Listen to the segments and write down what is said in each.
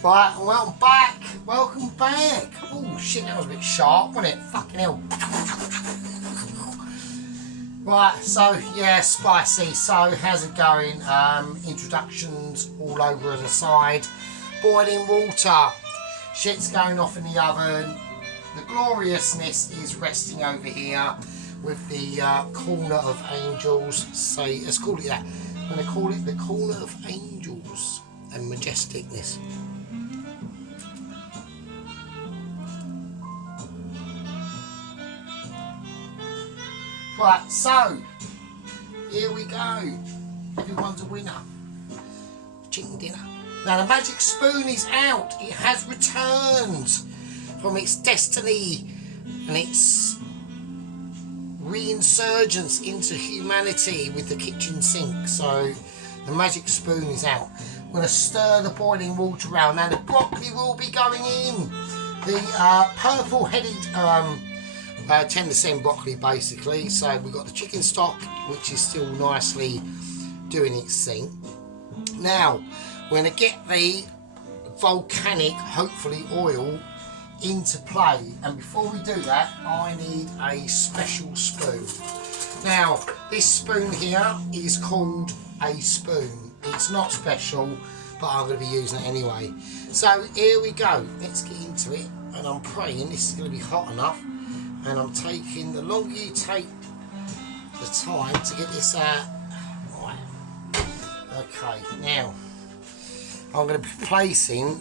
Right, and welcome back. Welcome back. Oh shit, that was a bit sharp, wasn't it? Fucking hell. Right, so yeah, spicy. So how's it going? Introductions all over on the side. Boiling water. Shit's going off in the oven. The gloriousness is resting over here with the corner of angels. Say, let's call it that. I'm going to call it the corner of angels and majesticness. Right, so here we go. Everyone's a winner. Chicken dinner. Now the magic spoon is out. It has returned from its destiny and its reinsurgence into humanity with the kitchen sink. So the magic spoon is out. I'm going to stir the boiling water around. Now the broccoli will be going in. The purple-headed 10% broccoli basically. So we've got the chicken stock, which is still nicely doing its thing. Now we're going to get the volcanic, hopefully oil, into play, and before we do that I need a special spoon. Now this spoon here is called a spoon. It's not special, but I'm going to be using it anyway. So here we go, let's get into it, and I'm praying this is going to be hot enough, and I'm taking, the longer you take the time to get this out. Right. Okay, now I'm going to be placing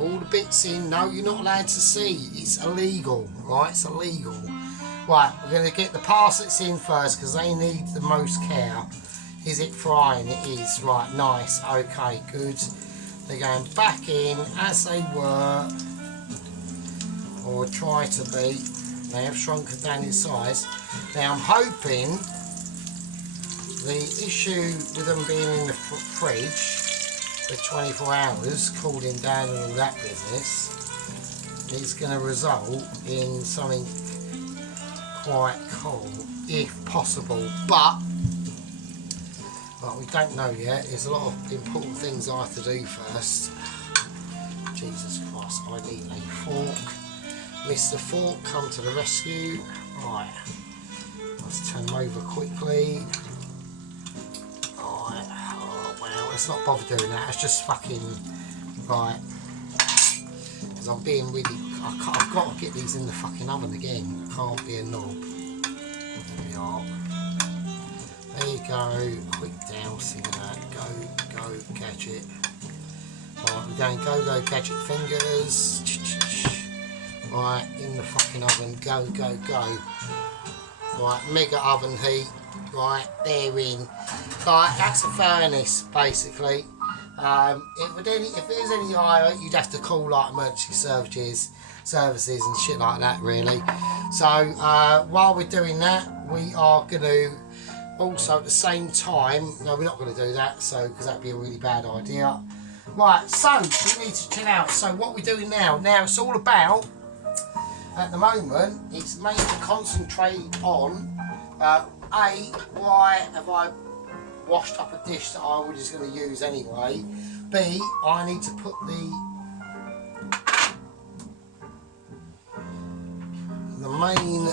all the bits in. No, you're not allowed to see. It's illegal, right? It's illegal. Right, we're going to get the parsnips in first because they need the most care. Is it frying? It is. Right, nice. Okay, good. They're going back in as they were, or try to be. They have shrunken down in size. Now I'm hoping the issue with them being in the fridge for 24 hours, cooling down and all that business, is going to result in something quite cool, if possible. But we don't know yet. There's a lot of important things I have to do first. Jesus Christ, I need a fork. Mr. Fork, come to the rescue. Right, let's turn them over quickly. Let's not bother doing that. It's just fucking right. Because I'm being really. I've got to get these in the fucking oven again. I can't be a knob. There we are. There you go. Quick dousing of that. Go, gadget. Right, we're going go, gadget fingers. Right, in the fucking oven. Go. Right, mega oven heat. Right, they're in. Right, that's a furnace basically. If there's any higher, you'd have to call like emergency services and shit like that really. So while we're doing that, we are going to also at the same time, no, we're not going to do that, so because that'd be a really bad idea. Right, so we need to chill out. So what we're doing now it's all about, at the moment, it's mainly to concentrate on why have I washed up a dish that I was just going to use anyway. B, I need to put the main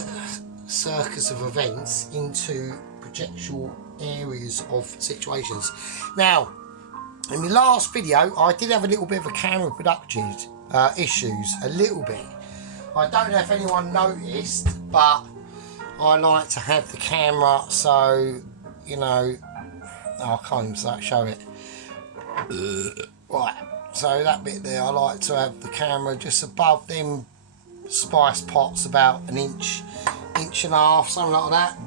circus of events into projectual areas of situations. Now, in my last video, I did have a little bit of a camera production issues, a little bit. I don't know if anyone noticed, but I like to have the camera so, you know, I can't even show it. Right, so that bit there, I like to have the camera just above them spice pots, about an inch and a half, something like that.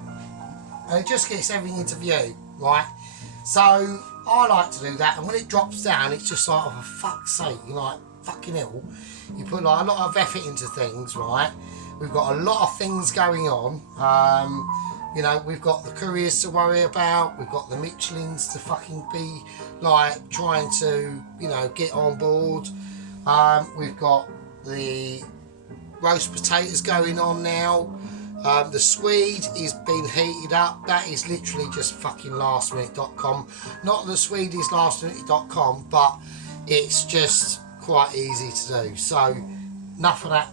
And it just gets everything into view, right? So I like to do that, and when it drops down, it's just like, oh, for fuck's sake, you're like, fucking hell. You put like a lot of effort into things, right? We've got a lot of things going on. You know, we've got the couriers to worry about. We've got the Michelins to fucking be like trying to, you know, get on board. We've got the roast potatoes going on now. The Swede is being heated up. That is literally just fucking lastminute.com. Not the Swede is lastminute.com, but it's just quite easy to do. So enough of that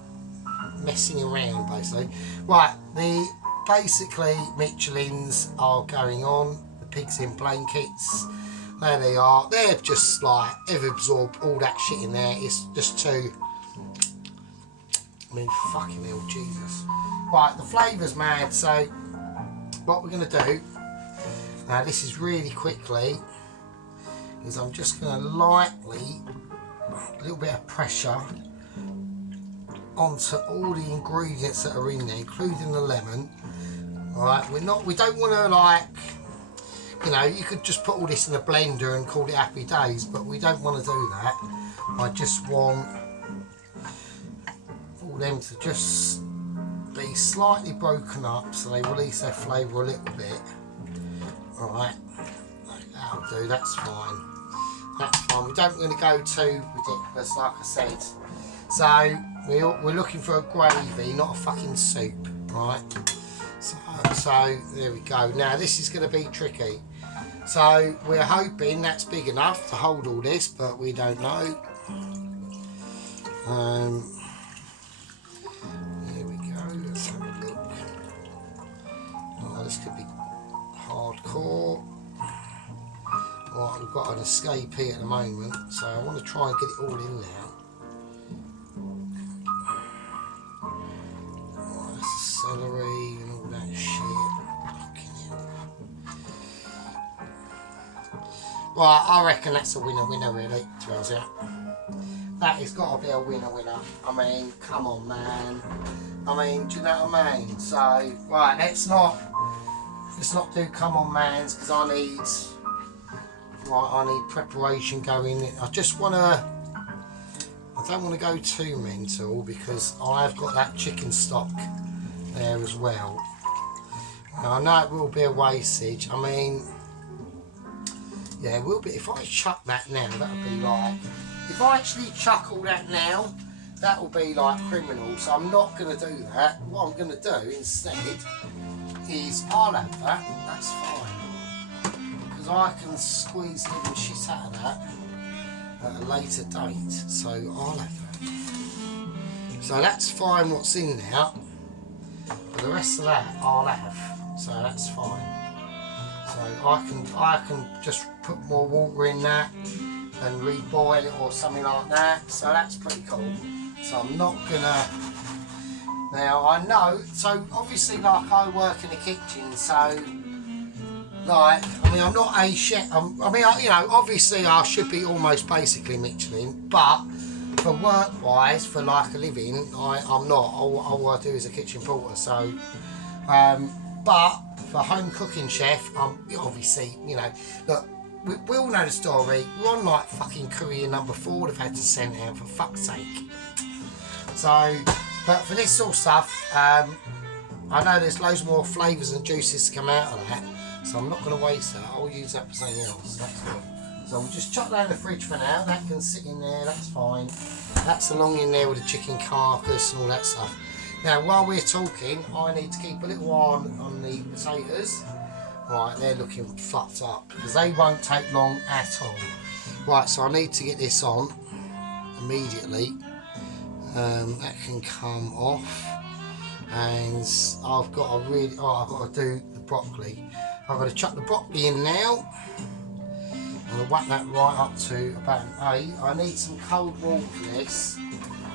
messing around basically. Right, the basically Michelins are going on, the pigs in blankets, there they are. They've just like absorbed all that shit in there. It's just too, I mean, fucking hell, Jesus. Right, the flavour's mad. So what we're going to do now, this is really quickly, is I'm just going to lightly, a little bit of pressure onto all the ingredients that are in there, including the lemon. Right, we don't want to, like, you know, you could just put all this in a blender and call it happy days, but we don't want to do that. I just want all them to just be slightly broken up so they release their flavour a little bit. Alright, that'll do, that's fine. That's fine. We don't want to go too ridiculous, like I said. So we're looking for a gravy, not a fucking soup, right? So there we go. Now this is going to be tricky. So we're hoping that's big enough to hold all this, but we don't know. There we go. Let's have a look. Oh, this could be hardcore. Right, we've got an escape here at the moment, so I want to try and get it all in now. Right, that's the celery and all that shit. Fucking hell. Right, I reckon that's a winner really, to be honest with you. That has got to be a winner. I mean, come on, man. I mean, do you know what I mean? So, right, let's not do come on, mans, because I need preparation going. I don't want to go too mental because I've got that chicken stock there as well. Now, I know it will be a wastage. I mean, yeah, it will be. If I chuck that now, that'll be like, if I actually chuck all that now, that will be like criminal. So I'm not going to do that. What I'm going to do instead is I'll have that. That's fine, because I can squeeze little shit out of that at a later date. So I'll have that. So that's fine. What's in there, but the rest of that I'll have. So that's fine. So I can just put more water in that and reboil it or something like that. So that's pretty cool. So I'm not gonna. Now I know. So obviously, like, I work in the kitchen. So like, I mean, I'm not a chef. I mean, you know, obviously I should be almost basically Michelin, but for work-wise, for like a living, I'm not. All I do is a kitchen porter. So, but for home cooking chef, obviously, you know, look, we all know the story. We're on like fucking courier number 4. They've had to send out, for fuck's sake. So, but for this sort of stuff, I know there's loads more flavours and juices to come out of that. So I'm not going to waste that. I'll use that for something else. That's good. So we'll just chuck that in the fridge for now. That can sit in there. That's fine. That's along in there with the chicken carcass and all that stuff. Now, while we're talking, I need to keep a little eye on the potatoes. Right, they're looking fucked up because they won't take long at all. Right, so I need to get this on immediately. That can come off, and I've got to do the broccoli. I've got to chuck the broccoli in now. I'm going to whack that right up to about an 8. I need some cold water for this,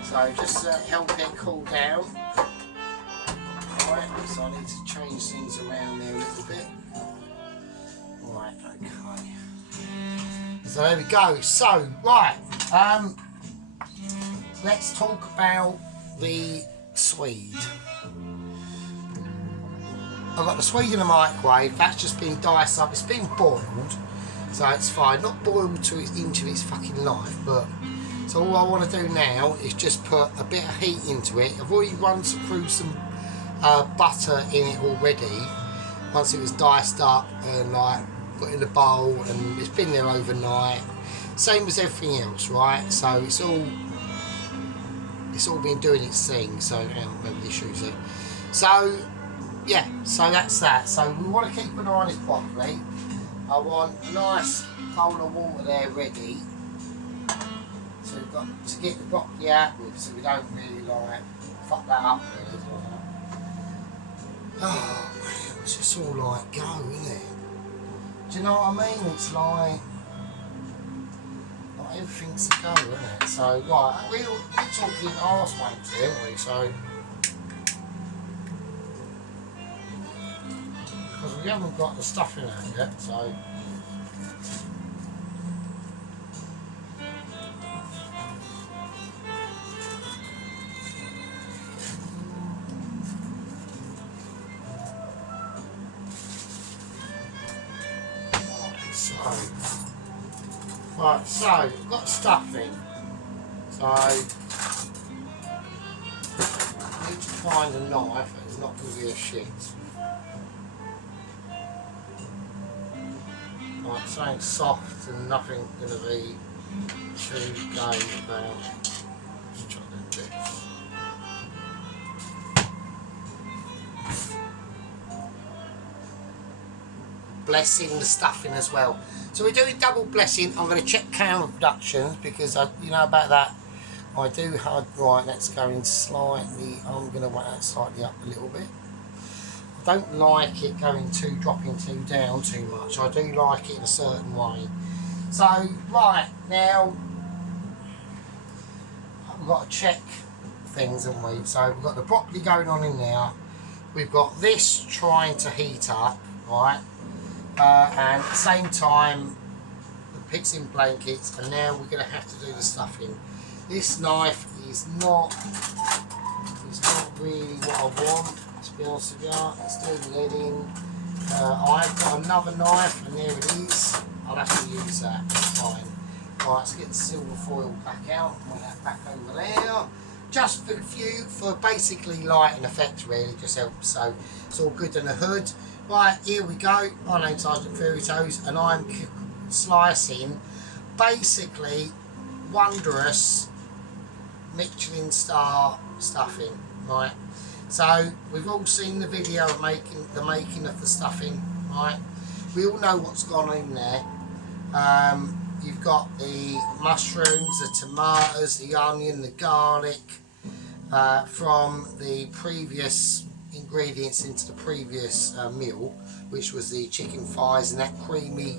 so just help it cool down. Right, so I need to change things around there a little bit. Right, okay. So there we go. So, right, let's talk about the swede. I've got the swede in the microwave. That's just been diced up. It's been boiled, so it's fine. Not boiled to its inch of its fucking life, but so all I want to do now is just put a bit of heat into it. I've already run through some butter in it already. Once it was diced up and like put in a bowl, and it's been there overnight. Same as everything else, right? So it's all been doing its thing. So I don't remember the issues there. So yeah, so that's that. So we want to keep an eye on this broccoli. I want a nice bowl of water there ready. So we've got to get the broccoli out with, so we don't really like fuck that up really. Oh man, it's just all like go, isn't it? Do you know what I mean? It's like everything's a go, isn't it? So right, we're talking arse wanks here, aren't we? So because we haven't got the stuffing out yet, so. Right, so we've got stuffing. So I need to find a knife that is not going to be a shit. Like something soft and nothing going to be too gay about. Just try to do this. Blessing the stuffing as well. So we're doing double blessing. I'm going to check camera productions because you know about that. I do have, right, let's go in slightly. I'm going to weight that slightly up a little bit. I don't like it dropping too down too much. I do like it in a certain way. So right now we've got to check things, haven't we? So we've got the broccoli going on in there. We've got this trying to heat up, right? And at the same time the pigs in blankets, and now we're going to have to do the stuffing. This knife is not really what I want, to be honest with you. It's doing leading. I've got another knife and there it is. I'll have to use that, it's fine. Right, let's get the silver foil back out, put that back over there. Just for basically lighting effects really, just helps, so it's all good in the hood. Right, here we go. My name's Sergeant Fairy Toes and I'm slicing basically wondrous Michelin star stuffing, right? So we've all seen the video of the making of the stuffing, right? We all know what's gone on in there. You've got the mushrooms, the tomatoes, the onion, the garlic from the previous ingredients into the previous meal, which was the chicken thighs and that creamy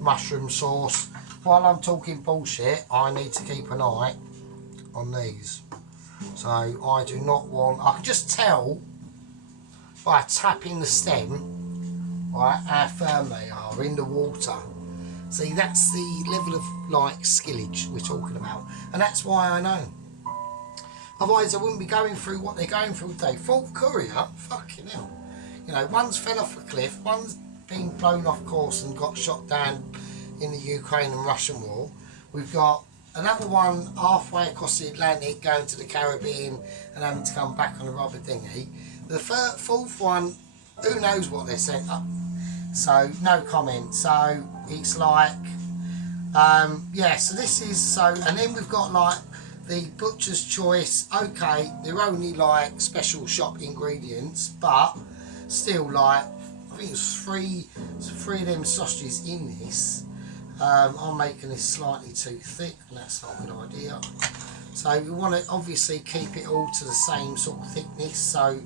mushroom sauce. While I'm talking bullshit, I need to keep an eye on these. So I do not want, I can just tell by tapping the stem, right, how firm they are in the water. See, that's the level of like skillage we're talking about, and that's why I know. Otherwise I wouldn't be going through what they're going through today. Full courier, fucking hell. You know, one's fell off a cliff, one's been blown off course and got shot down in the Ukraine and Russian war. We've got another one halfway across the Atlantic going to the Caribbean and having to come back on a rubber dinghy. The fourth one, who knows what they're sent up. So no comment. So it's like, yeah, so this is, so, and then we've got like the butcher's choice. Okay, they're only like special shop ingredients, but still, like, I think it's three of them sausages in this. I'm making this slightly too thick, and that's not a good idea. So we want to obviously keep it all to the same sort of thickness. So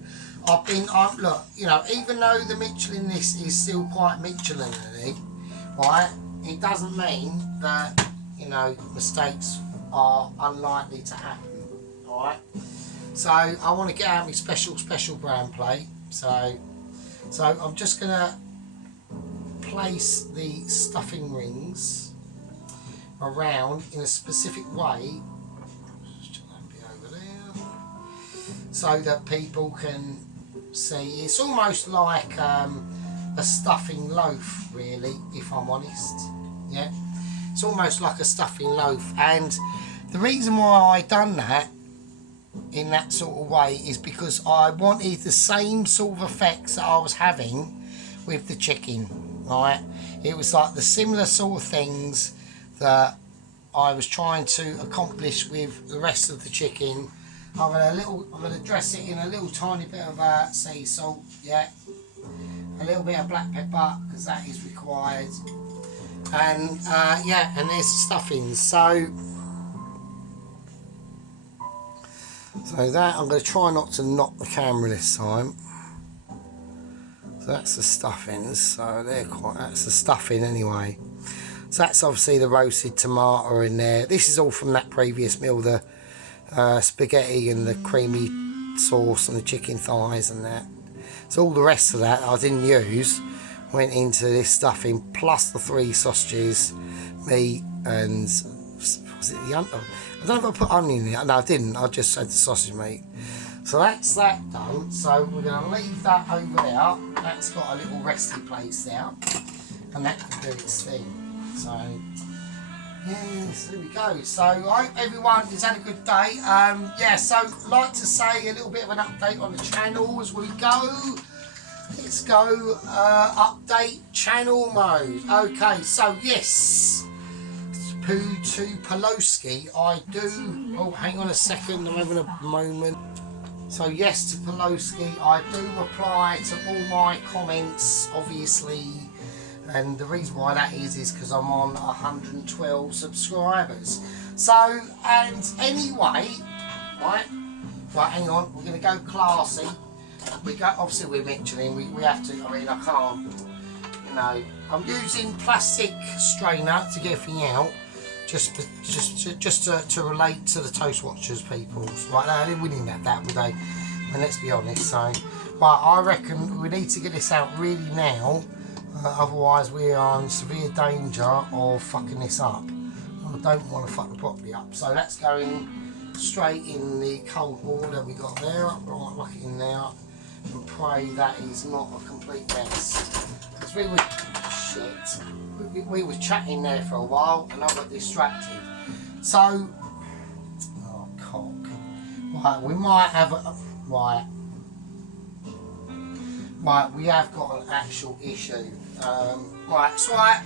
look, you know, even though the Michelin this is still quite Michelin-y, right, it doesn't mean that, you know, mistakes are unlikely to happen, alright? So I want to get out my special brand plate. So I'm just going to place the stuffing rings around in a specific way, just that bit over there, so that people can see. It's almost like a stuffing loaf, really, if I'm honest. Yeah, it's almost like a stuffing loaf, and the reason why I done that in that sort of way is because I wanted the same sort of effects that I was having with the chicken, right? It was like the similar sort of things that I was trying to accomplish with the rest of the chicken. I'm gonna dress it in a little tiny bit of sea salt, yeah, a little bit of black pepper because that is required, and yeah, and there's the stuffing. So So that, I'm going to try not to knock the camera this time. So that's the stuffings, so that's the stuffing anyway. So that's obviously the roasted tomato in there. This is all from that previous meal, the spaghetti and the creamy sauce and the chicken thighs and that. So all the rest of that I didn't use went into this stuffing, plus the 3 sausages, meat, and was it the onion? I don't know if I put onion in it. No, I didn't. I just had the sausage meat. So that's that done. So we're going to leave that over there. That's got a little resty place there, and that can do its thing. So yes, there we go. So I hope everyone has had a good day. Yeah, so I'd like to say a little bit of an update on the channel as we go. Let's go update channel mode. Okay, so yes, to Poloski, I do. Oh, hang on a second, I'm having a moment. So yes, to Poloski, I do reply to all my comments, obviously. And the reason why that is because I'm on 112 subscribers. So, and anyway, right, hang on, we're going to go classy. Obviously we're mentioning, we have to, I mean, I can't, you know, I'm using plastic strainer to get everything out, just to relate to the Toast Watchers people. Right, now, they're winning that would they? I mean, let's be honest, so, but I reckon we need to get this out really now. Otherwise we are in severe danger of fucking this up. I don't want to fuck the property up. So that's going straight in the cold water we got there. Right, lock it in there and pray that is not a complete mess. Because we were we were chatting there for a while and I got distracted. So, oh cock. Right, we might have a right. Right, we have got an actual issue. Right, it's right.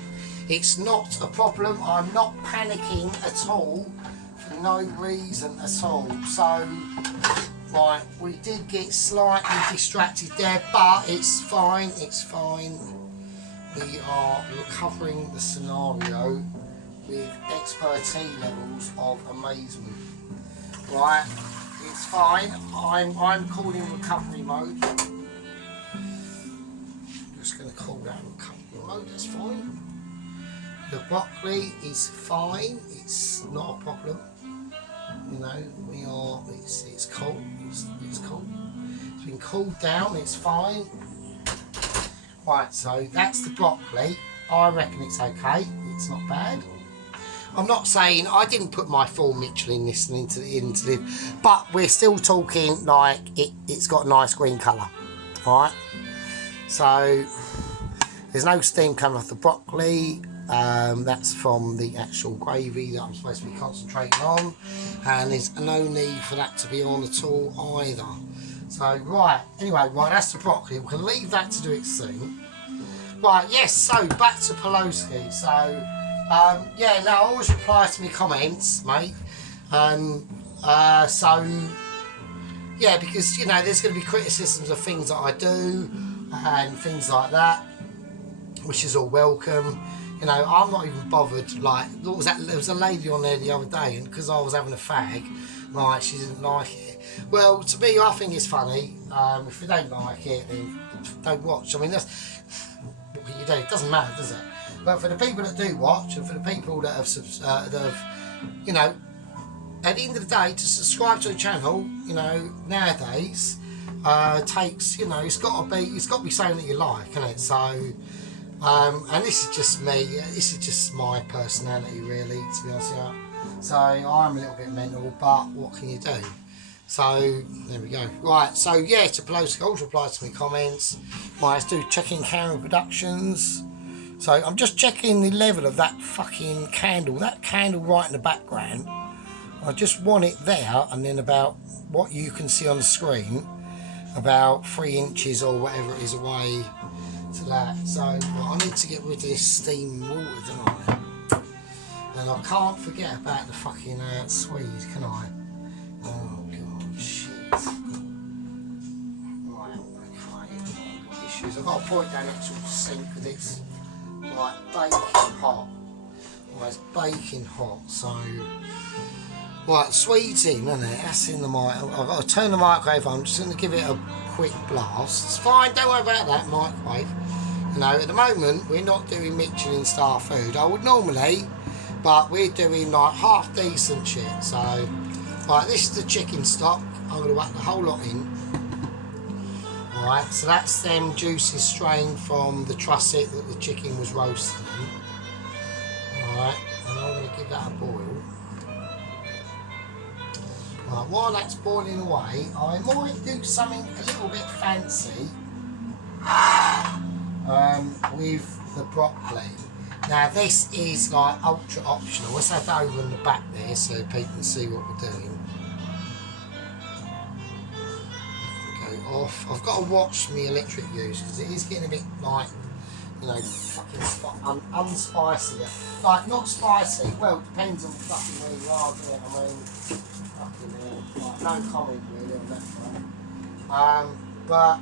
It's not a problem. I'm not panicking at all for no reason at all. So, right, we did get slightly distracted there, but it's fine. It's fine. We are recovering the scenario with expertise levels of amazement. Right, it's fine. I'm calling recovery mode. Just going to call that recovery mode, that's fine. The broccoli is fine, it's not a problem. You know, it's cold, it's cold. It's been cooled down, it's fine. Right, so that's the broccoli. I reckon it's okay, it's not bad. I'm not saying, I didn't put my full Michelin this into the, but we're still talking like it's got a nice green colour, right? So there's no steam coming off the broccoli. That's from the actual gravy that I'm supposed to be concentrating on, and there's no need for that to be on at all either. So right, anyway, right, that's the broccoli. We can leave that to do its thing. Right, yes. So back to Poloski. So yeah, no, I always reply to my comments, mate. So yeah, because you know there's going to be criticisms of things that I do and things like that, which is all welcome. You know, I'm not even bothered. Like, what was that? There was a lady on there the other day, and because I was having a fag, like, she didn't like it. Well, to me, I think it's funny. If you don't like it, then don't watch. I mean, that's what can you do? It doesn't matter, does it? But for the people that do watch, and for the people that have, you know, at the end of the day, to subscribe to the channel, you know, nowadays. Takes, you know, it's got to be something that you like, isn't it? So, and this is just me. This is just my personality, really, to be honest with you. So I'm a little bit mental, but what can you do? So there we go. Right. So yeah, to Poloski, also reply to my comments. Right, let's do checking camera productions. So I'm just checking the level of that fucking candle. That candle right in the background. I just want it there, and then about what you can see on the screen. About 3 inches or whatever it is away to that. So well, I need to get rid of this steam water, don't I? And I can't forget about the fucking Swede, can I? Oh god, shit. Right, okay. Issues. I've got to point down next to the sink because it's like baking hot. Well, it's baking hot, so Right, sweet's in, isn't it? That's in the mic. I've got to turn the microwave on. I'm just going to give it a quick blast. It's fine, don't worry about that microwave. You know, at the moment, we're not doing Michelin star food. I would normally, but we're doing like half decent shit. So, right, this is the chicken stock. I'm going to whack the whole lot in. Alright, so that's them juices strained from the trusset that the chicken was roasted in. Alright, and I'm going to give that a boil. Right, while that's boiling away, I might do something a little bit fancy with the broccoli. Now this is like ultra optional. Let's have that over in the back there so people can see what we're doing. Go off. I've got to watch my electric use because it is getting a bit like, you know, fucking unspicy. Like not spicy. Well, it depends on fucking where you are. Doing it. I mean, fucking like, no comment really on that one. But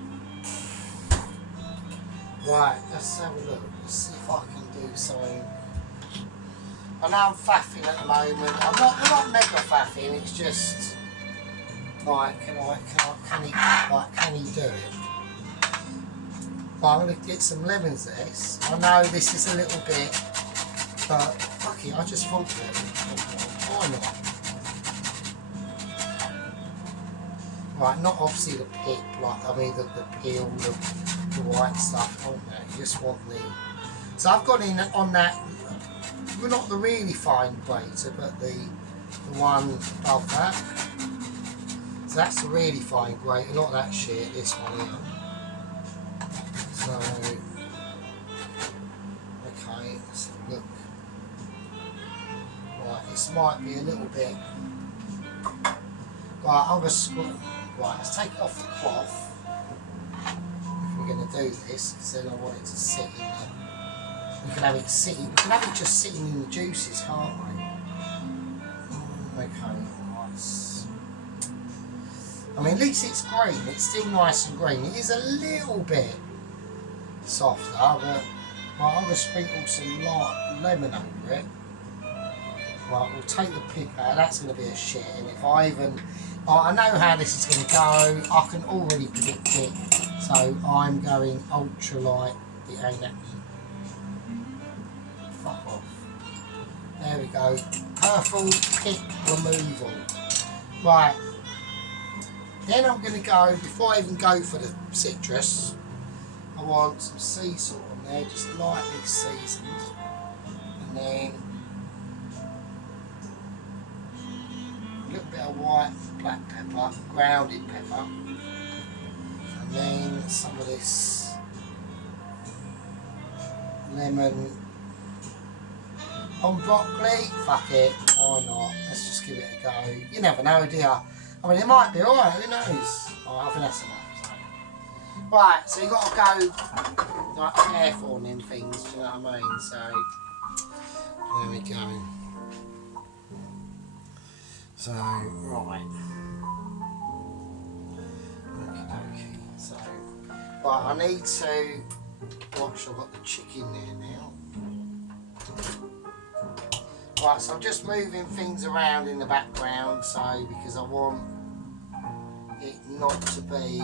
right, let's have a look. Let's see if I can do something. I know I'm faffing at the moment. I'm not mega faffing. It's just like, can he do it? But I'm going to get some lemons of this. I know this is a little bit, but fuck it, I just thought of it. Why not? Right, not obviously the pip, like, I mean the peel, the white stuff on there. You just want the... So I've got in on that, well, not the really fine grater, but the one above that. So that's the really fine grater, not that shit, this one here. So, okay, let's have a look. Right, this might be a little bit... Right, I'm going to... Right, let's take it off the cloth. If we're going to do this, because then I want it to sit in there. We can have it sitting, we can have it just sitting in the juices, can't we? Okay, nice. I mean, at least it's green, it's still nice and green. It is a little bit softer, but right, I'm going to sprinkle some light lemon over it. Right, we'll take the pip out, that's going to be a shit, and if I even... I know how this is going to go, I can already predict it, so I'm going ultra light, it ain't happening. Fuck off. There we go, purple pip removal. Right, then I'm going to go, before I even go for the citrus, I want some sea salt on there, just lightly seasoned, and then a little bit of white black pepper, grounded pepper, and then some of this lemon on broccoli. Fuck it, why not? Let's just give it a go. You never know, do you? I mean, it might be alright, who knows? Alright, I think that's enough. So. Right, so you've got to go like careful on them things, do you know what I mean? So, there we go. So, right. Okay. So, right, I need to wash. I've got the chicken there now. Right, so I'm just moving things around in the background, so because I want it not to be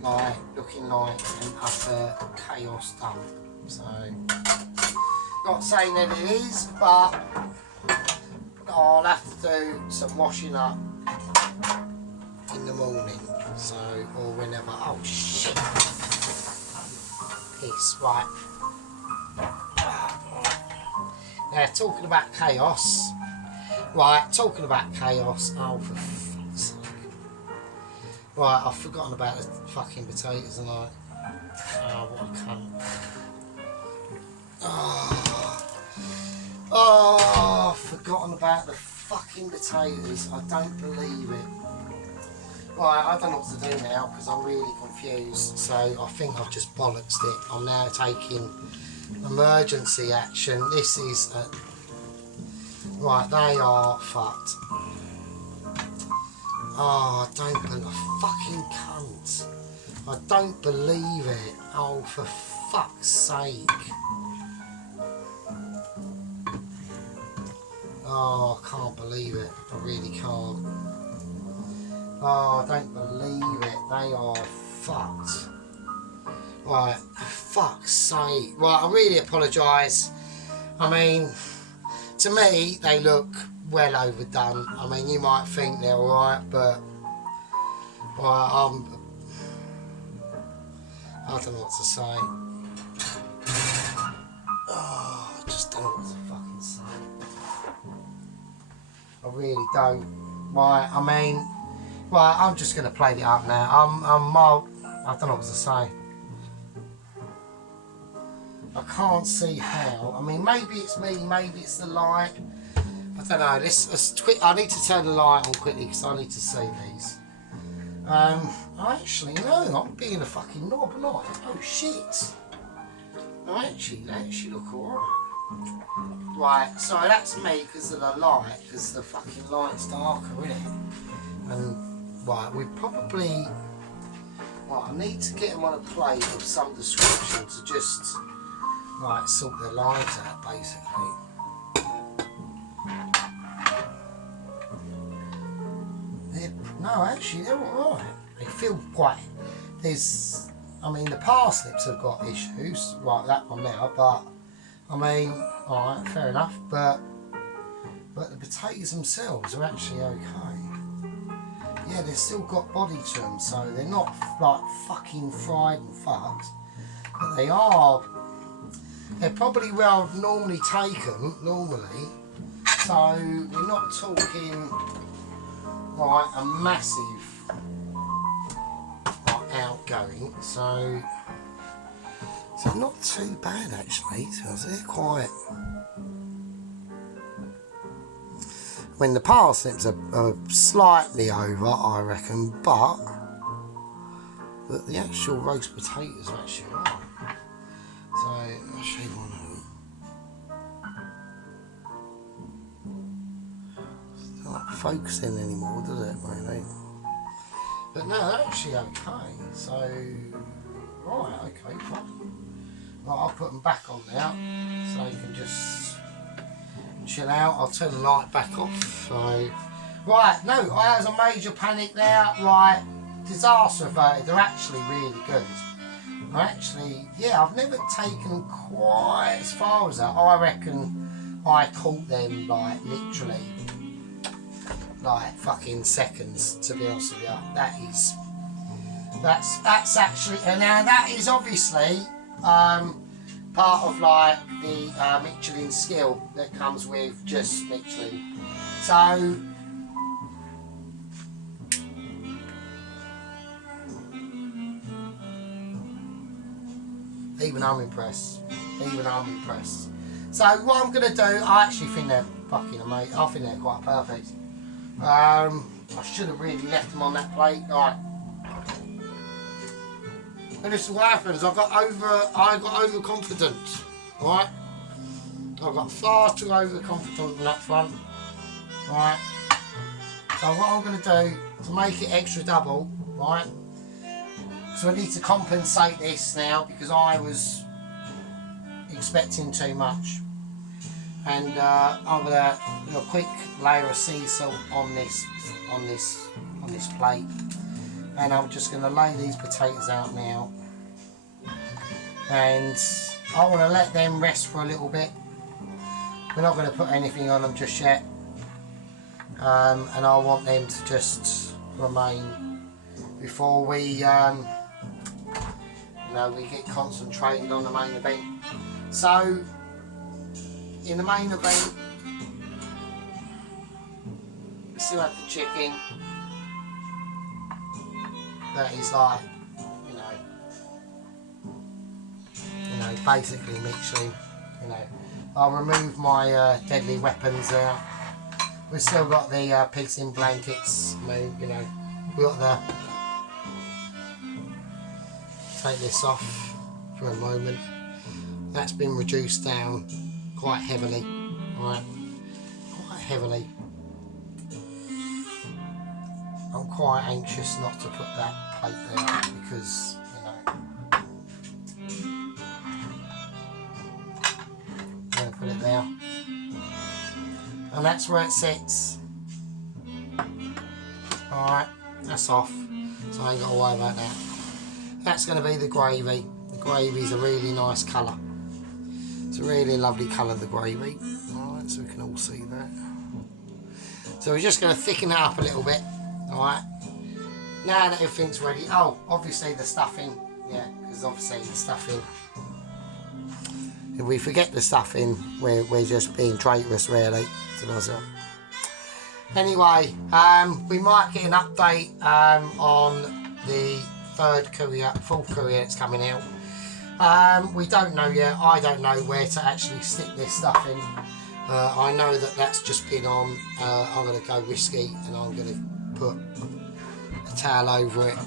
like looking like an utter chaos dump. So, not saying that it is, but I'll have to do some washing up in the morning, so, or whenever. Oh shit! Piss, right. Now, talking about chaos. Right, talking about chaos. Oh, for fuck's sake. Right, I've forgotten about the fucking potatoes and I. Oh, what a cunt. Oh, I've forgotten about the fucking potatoes. I don't believe it. Right, I don't know what to do now because I'm really confused. So I think I've just bollocksed it. I'm now taking emergency action. This is right, they are fucked. Oh, I don't believe, fucking cunt. I don't believe it. Oh, for fuck's sake. Oh, I can't believe it. I really can't. Oh, I don't believe it. They are fucked. Right, fuck's sake. Right, I really apologise. I mean, to me, they look well overdone. I mean, you might think they're alright, but right, I don't know what to say. Oh, I just don't know what to fucking say. I really don't. Right, I mean, right, I'm just going to play it up now. I don't know what to say. I can't see how. I mean, maybe it's me, maybe it's the light. I don't know. I need to turn the light on quickly because I need to see these. Actually, no, I'm being a fucking knob, am I? Oh shit. No, actually, they actually look alright. Right, so that's me because of the light, because the fucking light's darker, isn't it? And, right, we probably... Right, I need to get them on a plate of some description to just... Right, sort their lives out, basically. No, actually, they're alright. They feel quite... There's... I mean, the parsnips have got issues, like that one now, but... I mean, alright, fair enough, but the potatoes themselves are actually okay. Yeah, they've still got body to them, so they're not, like, fucking fried and fucked. But they are... They're probably where I've normally taken, so we're not talking like a massive like, outgoing, so not too bad actually. So they're quite. I mean, the parsnips are slightly over, I reckon, but the actual roast potatoes are actually alright. So I'll show you one of them. It's not focusing anymore, does it, really? But no, they're actually okay. So, right, okay, fine. Right, I'll put them back on now, so you can just chill out. I'll turn the light back off. So, right, no, I was a major panic there. Right, disaster averted. They're actually really good. Actually, yeah, I've never taken them quite as far as that. I reckon I caught them like literally like fucking seconds, to be honest with you. That's actually, and now that is obviously part of like the Michelin skill that comes with just Michelin. So even I'm impressed. So what I'm going to do, I actually think they're fucking amazing. I think they're quite perfect. I should have really left them on that plate. Right. And this is what happens. I got overconfident. Right. I got far too overconfident on that front. Right. So what I'm going to do to make it extra double, right? So I need to compensate this now because I was expecting too much, and I'm gonna do a quick layer of sea salt on this plate, and I'm just gonna lay these potatoes out now, and I want to let them rest for a little bit. We're not going to put anything on them just yet, and I want them to just remain before we we get concentrated on the main event. So in the main event we still have the chicken that is like basically Michelin. I'll remove my deadly weapons out. We've still got the pigs in blankets. We've got the... Take this off for a moment. That's been reduced down quite heavily. Right, quite heavily. I'm quite anxious not to put that plate there because I'm going to put it there. and that's where it sits. Alright, that's off, so I ain't got to worry about that. That's going to be the gravy. The gravy's a really nice colour. It's a really lovely colour, the gravy. Alright, so we can all see that. So we're just going to thicken it up a little bit. Alright, now that everything's ready. Oh, obviously the stuffing. Yeah, because obviously the stuffing. If we forget the stuffing, we're just being traitorous, really, to myself. Anyway, we might get an update on the fourth courier that's coming out. We don't know yet. I don't know where to actually stick this stuff in. I know that that's just been on. I'm going to go risky, and I'm going to put a towel over it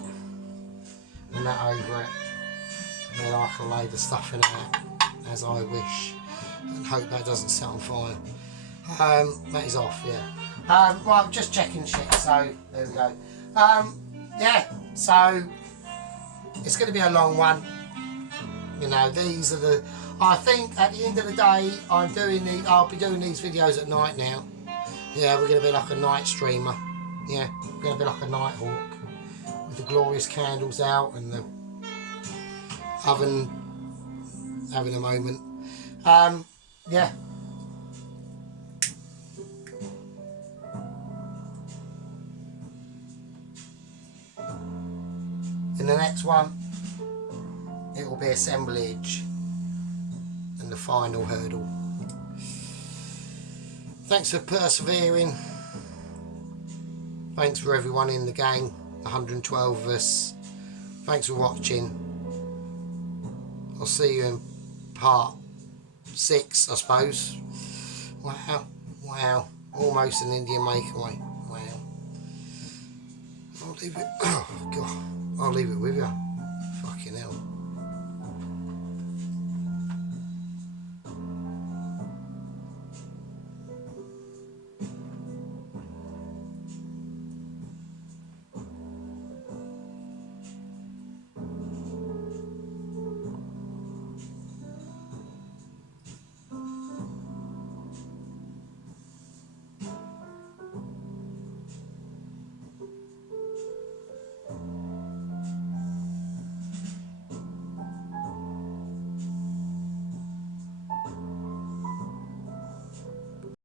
and that over it, and then I can lay the stuffing out as I wish and hope that doesn't set on fire. That is off, yeah. Well, I'm just checking shit, so there we go. Yeah, so it's going to be a long one. You know, these are the. I think at the end of the day, I'll be doing these videos at night now. Yeah, we're going to be like a night streamer. Yeah, we're going to be like a night hawk with the glorious candles out and the oven having a moment. Yeah. In the next one, it will be assemblage and the final hurdle. Thanks for persevering. Thanks for everyone in the gang, 112 of us. Thanks for watching. I'll see you in part 6, I suppose. Wow, almost an Indian makeaway. Wow. I'll leave it. Oh God. I'll leave it with you. Fucking hell.